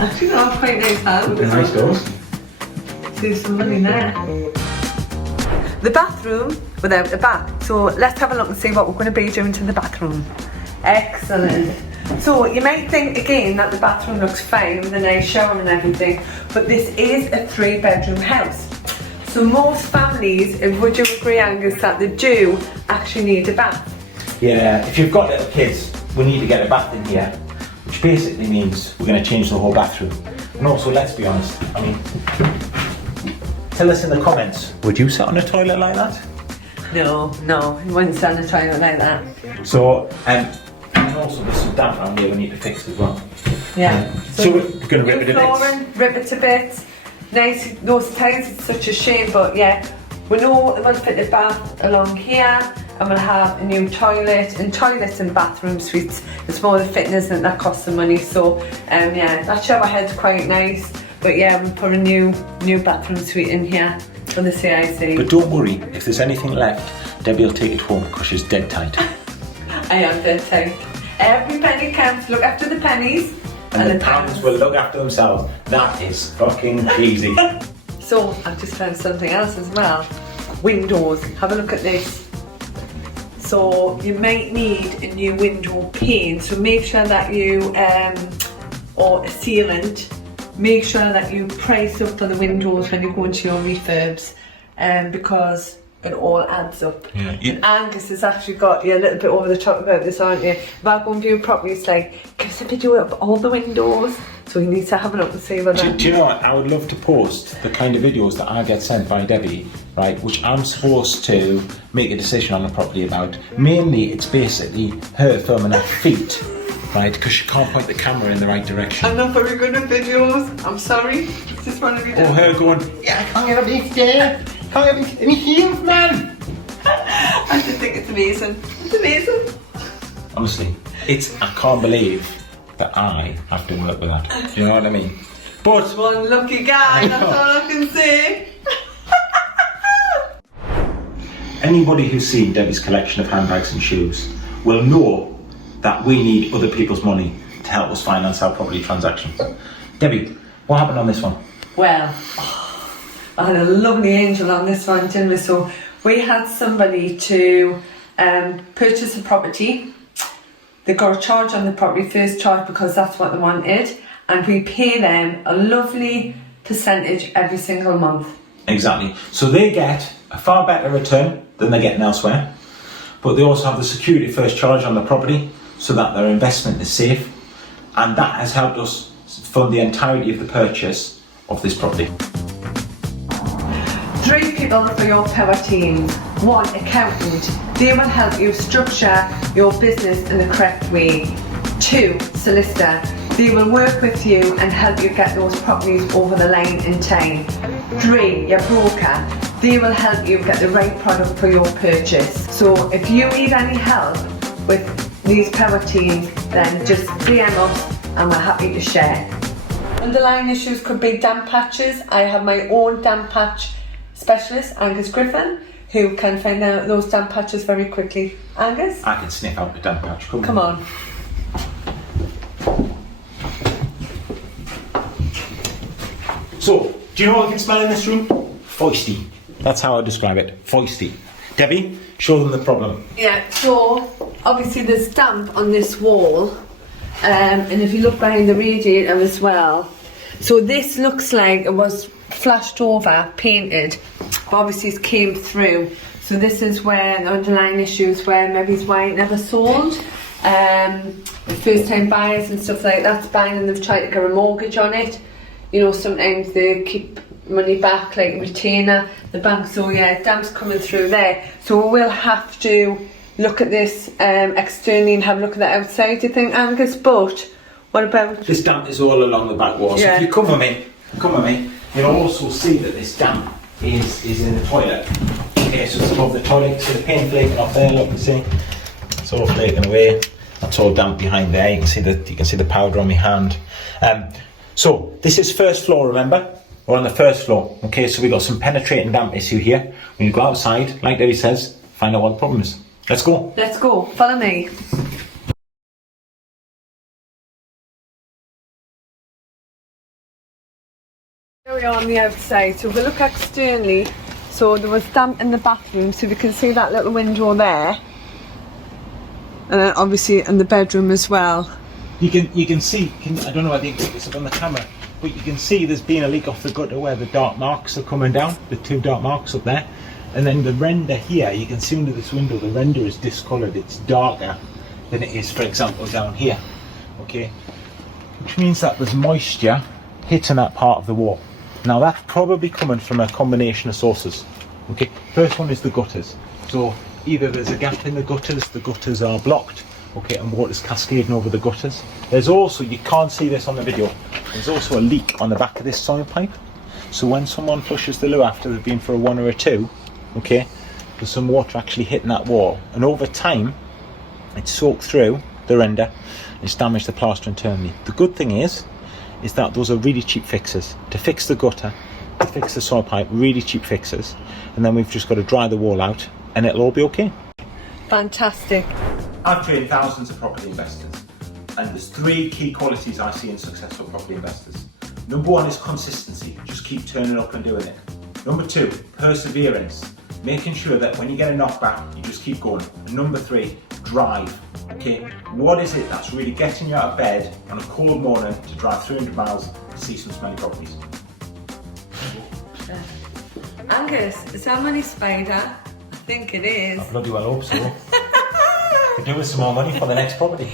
Actually, not quite nice hand. They're nice doors. Save some money there. The bathroom without a bath. So let's have a look and see what we're going to be doing to the bathroom. Excellent. So you might think again that the bathroom looks fine with a nice shower and everything, but this is a 3-bedroom house. So most families, would you agree, Angus, that they do actually need a bath? Yeah, if you've got little kids, we need to get a bath in here, which basically means we're going to change the whole bathroom. And also, let's be honest, I mean, tell us in the comments, would you sit on a toilet like that? No, you wouldn't sit on a toilet like that. So, and also there's some damp around here we need to fix as well. Yeah. So we're going to rip it to bits. Rip it to bits. Nice, those tiles, it's such a shame, but yeah, we know we'll fit a bath along here, and we'll have a new toilet, and toilets and bathroom suites. It's more the fitness and that costs some money, so yeah, that shower head's quite nice, but yeah, we'll put a new bathroom suite in here for the CIC. But don't worry, if there's anything left, Debbie will take it home because she's dead tight. I am dead tight. Every penny counts, look after the pennies. And the pounds will look after themselves. That is fucking easy. So, I've just found something else as well. Windows. Have a look at this. So, you might need a new window pane. So, make sure that you, or a sealant, make sure that you price up for the windows when you go into your refurbs. Because it all adds up. Yeah. And Angus has actually got you a little bit over the top about this, aren't you? If I go and view properly, it's like, give us a video of all the windows. So you need to have a look and see what do you know what? I would love to post the kind of videos that I get sent by Debbie, right, which I'm supposed to make a decision on the property about. Mainly, it's basically her filming her feet, right, because she can't point the camera in the right direction. I'm not very good at videos. I'm sorry. It's just one of you. Or her going, yeah, I can't get up this stair. Can't get any heels, man. I just think it's amazing. It's amazing. Honestly, I can't believe that I have to work with that. Do you know what I mean? But one lucky guy, that's all I can say. Anybody who's seen Debbie's collection of handbags and shoes will know that we need other people's money to help us finance our property transactions. Debbie, what happened on this one? Well, I had a lovely angel on this one, didn't we? So we had somebody to purchase a property. They got a charge on the property, first charge, because that's what they wanted, and we pay them a lovely percentage every single month. Exactly. So they get a far better return than they're getting elsewhere, but they also have the security first charge on the property so that their investment is safe, and that has helped us fund the entirety of the purchase of this property. 3 people for your power team. 1 accountant. They will help you structure your business in the correct way. 2 solicitor. They will work with you and help you get those properties over the line in time. 3 your broker. They will help you get the right product for your purchase. So if you need any help with these power teams, then just DM us and we're happy to share. Underlying issues could be damp patches. I have my own damp patch specialist, Angus Griffin, who can find out those damp patches very quickly. Angus? I can sniff out the damp patch. Come on. So, do you know what I can smell in this room? Foisty. That's how I describe it. Foisty. Debbie, show them the problem. Yeah, so obviously there's damp on this wall, and if you look behind the radiator as well, so this looks like it was flashed over, painted, but obviously it came through. So this is where the underlying issues, where maybe it's why it never sold. First time buyers and stuff like that's buying and they've tried to get a mortgage on it. You know, sometimes they keep money back, like retainer, the bank. So yeah, damp's coming through there. So we will have to look at this externally and have a look at the outside, do you think, Angus? But what about... This damp is all along the back wall. So Yeah. if you come with me, you'll also see that this damp is in the toilet. Okay, so it's above the toilet, so the paint flaking off there, look, you see? It's all flaking away. That's all damp behind there. You can see the powder on my hand. So this is first floor, remember? We're on the first floor. Okay, so we've got some penetrating damp issue here. When you go outside, like Debbie says, find out what the problem is. Let's go. Let's go, follow me. we are on the outside. So if we look externally, so there was damp in the bathroom, so we can see that little window there. And then obviously in the bedroom as well. You can see, I don't know whether you can pick this up on the camera, but you can see there's been a leak off the gutter where the dark marks are coming down, the 2 dark marks up there. And then the render here, you can see under this window, the render is discoloured, it's darker than it is, for example, down here. Okay, which means that there's moisture hitting that part of the wall. Now that's probably coming from a combination of sources. Okay, first one is the gutters. So either there's a gap in the gutters are blocked, okay, and water's cascading over the gutters. There's also, you can't see this on the video, there's also a leak on the back of this soil pipe. So when someone flushes the loo after they've been for a 1 or a 2, okay, there's some water actually hitting that wall, and over time it's soaked through the render and it's damaged the plaster internally. The good thing is that those are really cheap fixes. To fix the gutter, to fix the soil pipe, really cheap fixes, and then we've just got to dry the wall out and it'll all be okay. Fantastic. I've trained thousands of property investors, and there's 3 key qualities I see in successful property investors. Number 1 is consistency, just keep turning up and doing it. Number 2, perseverance, making sure that when you get a knockback, you just keep going. And number 3, drive. Okay, what is it that's really getting you out of bed on a cold morning to drive 300 miles to see some smelly properties? Angus, is that money spider? I think it is. I bloody well hope so. We're doing some more money for the next property.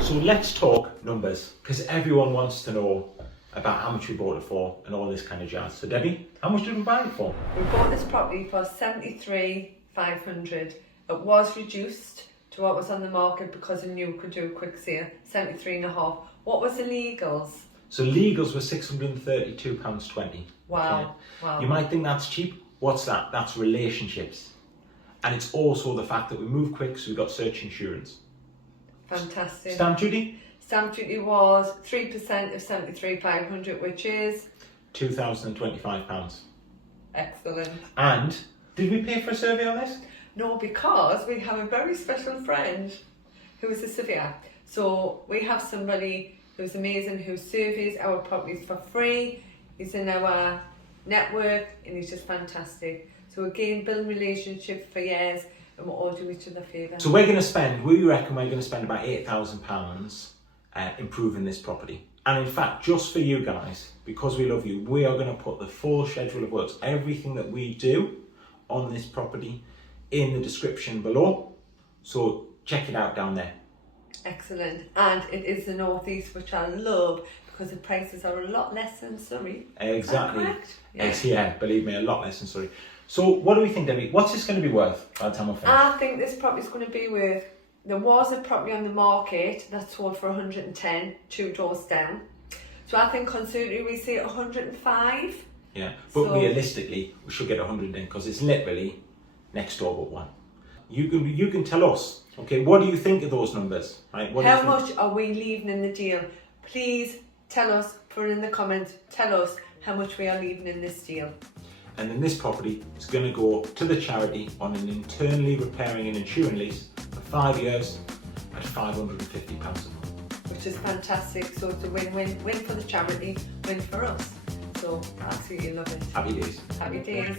So let's talk numbers, because everyone wants to know about how much we bought it for and all this kind of jazz. So Debbie, how much did we buy it for? We bought this property for 73,500. It was reduced to what was on the market because I knew we could do a quick sale, 73.5. What was the legals? So legals were £632.20. Wow, okay? wow. You might think that's cheap. What's that? That's relationships. And it's also the fact that we moved quick, so we got search insurance. Fantastic. Stamp duty? Stamp duty was 3% of 73,500, which is £2,025. excellent. And did we pay for a survey on this? No, because we have a very special friend who is a surveyor. So we have somebody who's amazing who surveys our properties for free. He's in our network and he's just fantastic. So again, building relationships for years, and we'll all do each other favour. So we reckon we're going to spend about £8,000 improving this property. And in fact, just for you guys, because we love you, we are going to put the full schedule of works, everything that we do on this property, in the description below. So check it out down there. Excellent. And it is the northeast, which I love, because the prices are a lot less than Surrey. Exactly. Yes, yeah, believe me, a lot less than Surrey. So what do we think, Debbie? What's this going to be worth by the time we're finished? I think this property is going to be worth, there was a property on the market that sold for 110, 2 doors down. So I think conservatively we say 105. Yeah, but so, realistically we should get 110 because it's literally next door but one. You can tell us, okay, what do you think of those numbers? Right? How much are we leaving in the deal? Please tell us, put it in the comments, tell us how much we are leaving in this deal. And then this property is going to go to the charity on an internally repairing and insuring lease for 5 years at £550 a month. Which is fantastic. So it's a win-win, win for the charity, win for us. So absolutely love it. Happy days. Happy days.